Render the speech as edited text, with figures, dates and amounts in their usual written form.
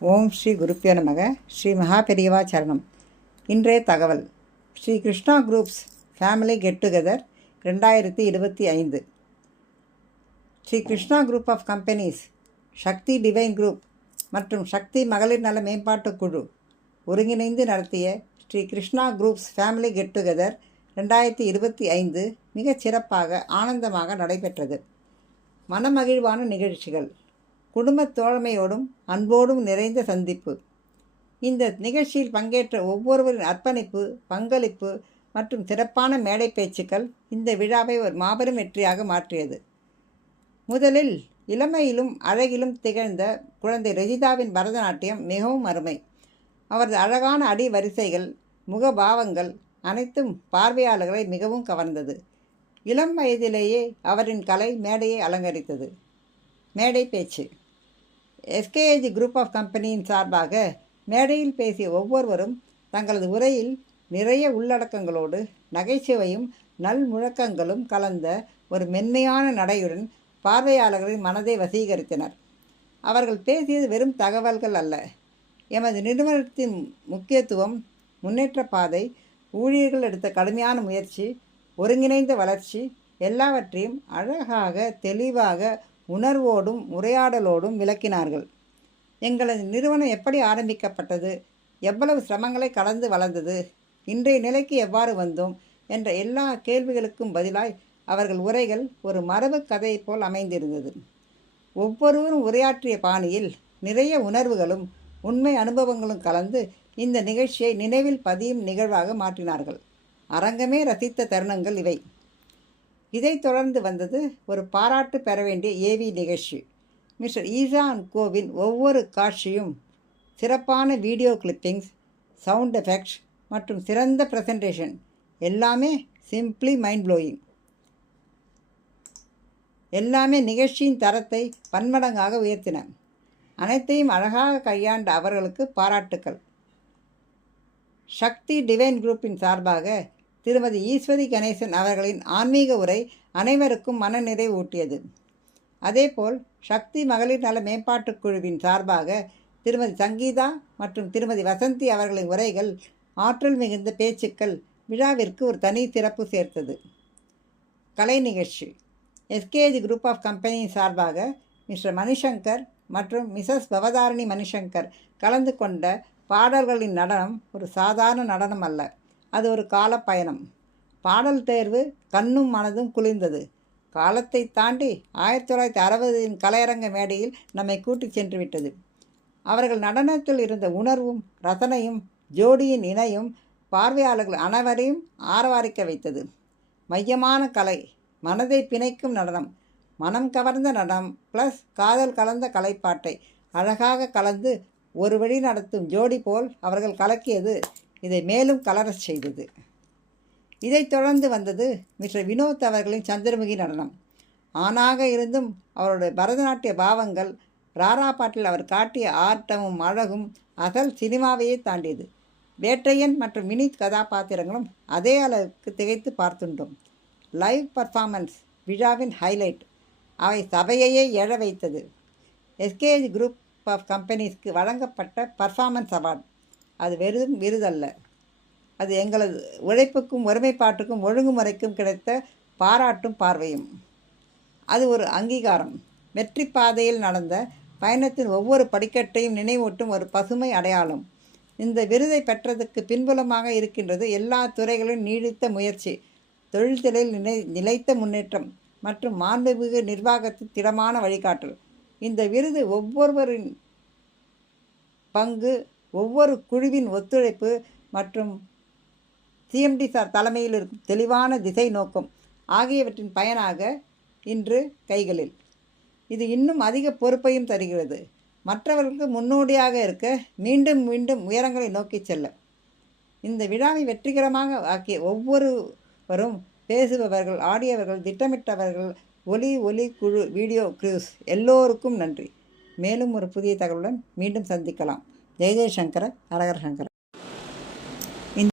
ஓம் ஸ்ரீ குருப்பியோ நமக. ஸ்ரீ மகாபெரியவா சரணம். இன்றைய தகவல்: Sri Krishna groups family get together 2025. Sri Krishna group of companies, Sakthi divine group மற்றும் சக்தி மகளிர் நல மேம்பாட்டுக் குழு ஒருங்கிணைந்து நடத்திய Sri Krishna groups family get together 2025 மிகச் சிறப்பாக ஆனந்தமாக நடைபெற்றது. மனமகிழ்வான நிகழ்ச்சிகள், குடும்ப தோழமையோடும் அன்போடும் நிறைந்த சந்திப்பு. இந்த நிகழ்ச்சியில் பங்கேற்ற ஒவ்வொருவரின் அர்ப்பணிப்பு, பங்களிப்பு மற்றும் சிறப்பான மேடை பேச்சுக்கள் இந்த விழாவை ஒரு மாபெரும் வெற்றியாக மாற்றியது. முதலில் இளமையிலும் அழகிலும் திகழ்ந்த குழந்தை ரெஜிதாவின் பரதநாட்டியம் மிகவும் அருமை. அவரது அழகான அடி வரிசைகள், முகபாவங்கள் அனைத்தும் பார்வையாளர்களை மிகவும் கவர்ந்தது. இளம் வயதிலேயே அவரின் கலை மேடையை அலங்கரித்தது. மேடை பேச்சு. எஸ்கேஏஜி குரூப் ஆஃப் கம்பெனியின் சார்பாக மேடையில் பேசிய ஒவ்வொருவரும் தங்களது உரையில் நிறைய உள்ளடக்கங்களோடு நகைச்சுவையும் நல் முழக்கங்களும் கலந்த ஒரு மென்மையான நடையுடன் பார்வையாளர்களின் மனதை வசீகரித்தனர். அவர்கள் பேசியது வெறும் தகவல்கள் அல்ல, எமது நிறுவனத்தின் முக்கியத்துவம், முன்னேற்ற பாதை, ஊழியர்கள் எடுத்த கடுமையான முயற்சி, ஒருங்கிணைந்த வளர்ச்சி எல்லாவற்றையும் அழகாக, தெளிவாக, உணர்வோடும் உரையாடலோடும் விளக்கினார்கள். எங்களது நிறுவனம் எப்படி ஆரம்பிக்கப்பட்டது, எவ்வளவு சிரமங்களை கடந்து வளர்ந்தது, இன்றைய நிலைக்கு எவ்வாறு வந்தோம் என்ற எல்லா கேள்விகளுக்கும் பதிலாய் அவர்கள் உரைகள் ஒரு மரபு கதையைப் போல் அமைந்திருந்தது. ஒவ்வொருவரும் உரையாற்றிய பாணியில் நிறைய உணர்வுகளும் உண்மை அனுபவங்களும் கலந்து இந்த நிகழ்ச்சியை நினைவில் பதியும் நிகழ்வாக மாற்றினார்கள். அரங்கமே ரசித்த தருணங்கள் இவை. இதைத் தொடர்ந்து வந்தது ஒரு பாராட்டு பெற வேண்டிய ஏவி நிகழ்ச்சி. மிஸ்டர் ஈசா அண்ட் கோவின் ஒவ்வொரு காட்சியும் சிறப்பான வீடியோ கிளிப்பிங்ஸ், சவுண்ட் எஃபெக்ட்ஸ் மற்றும் சிறந்த ப்ரெசன்டேஷன் எல்லாமே சிம்பிளி மைண்ட் ப்ளோயிங். எல்லாமே நிகழ்ச்சியின் தரத்தை பன்மடங்காக உயர்த்தின. அனைத்தையும் அழகாக கையாண்ட அவர்களுக்கு பாராட்டுக்கள். சக்தி டிவைன் குரூப்பின் சார்பாக திருமதி ஈஸ்வரி கணேசன் அவர்களின் ஆன்மீக உரை அனைவருக்கும் மனநிறைவு ஊட்டியது. அதேபோல் சக்தி மகளிர் நல மேம்பாட்டுக் குழுவின் சார்பாக திருமதி சங்கீதா மற்றும் திருமதி வசந்தி அவர்களின் உரைகள், ஆற்றல் மிகுந்த பேச்சுக்கள் விழாவிற்கு ஒரு தனி சிறப்பு சேர்த்தது. கலை நிகழ்ச்சி. எஸ்கேஜி குரூப் ஆஃப் கம்பெனி சார்பாக மிஸ்டர் மணிசங்கர் மற்றும் மிசஸ் பவதாரணி மணிசங்கர் கலந்து கொண்ட பாடல்களின் நடனம் ஒரு சாதாரண நடனம் அல்ல, அது ஒரு காலப்பயணம். பாடல் தேர்வு கண்ணும் மனதும் குளிர்ந்தது. காலத்தை தாண்டி 1960 கலையரங்க மேடையில் நம்மை கூட்டி சென்று விட்டது. அவர்கள் நடனத்தில் இருந்த உணர்வும் ரசனையும் ஜோடியின் இணையும் பார்வையாளர்கள் அனைவரையும் ஆரவாரிக்க வைத்தது. மையமான கலை, மனதை பிணைக்கும் நடனம், மனம் கவர்ந்த நடனம் ப்ளஸ் காதல் கலந்த கலைப்பாட்டை அழகாக கலந்து ஒரு வழி நடத்தும் ஜோடி போல் அவர்கள் கலக்கியது இதை மேலும் கலரச் செய்தது. இதைத் தொடர்ந்து வந்தது மிஸ்டர் வினோத் அவர்களின் சந்திரமுகி நடனம். ஆணாக இருந்தும் அவருடைய பரதநாட்டிய பாவங்கள், ராரா பாட்டில் அவர் காட்டிய ஆட்டமும் அழகும் அசல் சினிமாவையே தாண்டியது. வேட்டையன் மற்றும் வினீத் கதாபாத்திரங்களும் அதே அளவுக்கு திகைத்து பார்த்துண்டோம். லைவ் பர்ஃபார்மன்ஸ் விழாவின் ஹைலைட். அவை சபையையே எழ வைத்தது. எஸ்கேஜி குரூப் ஆஃப் கம்பெனிஸ்க்கு வழங்கப்பட்ட பர்ஃபார்மன்ஸ் அவார்டு அது வெறும் விருதல்ல, அது எங்களது உழைப்புக்கும் ஒருமைப்பாட்டுக்கும் ஒழுங்குமுறைக்கும் கிடைத்த பாராட்டும் பார்வையும். அது ஒரு அங்கீகாரம். வெற்றி பாதையில் நடந்த பயணத்தின் ஒவ்வொரு படிக்கட்டையும் நினைவூட்டும் ஒரு பசுமை அடையாளம். இந்த விருதை பெற்றதுக்கு பின்புலமாக இருக்கின்றது எல்லா துறைகளிலும் நீடித்த முயற்சி, தொழில்துறையில் நிலைத்த முன்னேற்றம் மற்றும் மாண்புமிகு நிர்வாகத்தின் திடமான வழிகாட்டல். இந்த விருது ஒவ்வொருவரின் பங்கு, ஒவ்வொரு குழுவின் ஒத்துழைப்பு மற்றும் சிஎம்டி சார் தலைமையில் இருக்கும் தெளிவான திசை நோக்கம் ஆகியவற்றின் பயனாக இன்று கைகளில். இது இன்னும் அதிக பொறுப்பையும் தருகிறது. மற்றவர்களுக்கு முன்னோடியாக இருக்க, மீண்டும் மீண்டும் உயரங்களை நோக்கி செல்ல. இந்த விழாவை வெற்றிகரமாக ஆக்கிய ஒவ்வொருவரும், பேசுபவர்கள், ஆடியவர்கள், திட்டமிட்டவர்கள், ஒலி குழு, வீடியோ க்ரூஸ் எல்லோருக்கும் நன்றி. மேலும் ஒரு புதிய தகவலுடன் மீண்டும் சந்திக்கலாம். ஜெய ஜெயசங்கர, ஹரஹர சங்கர.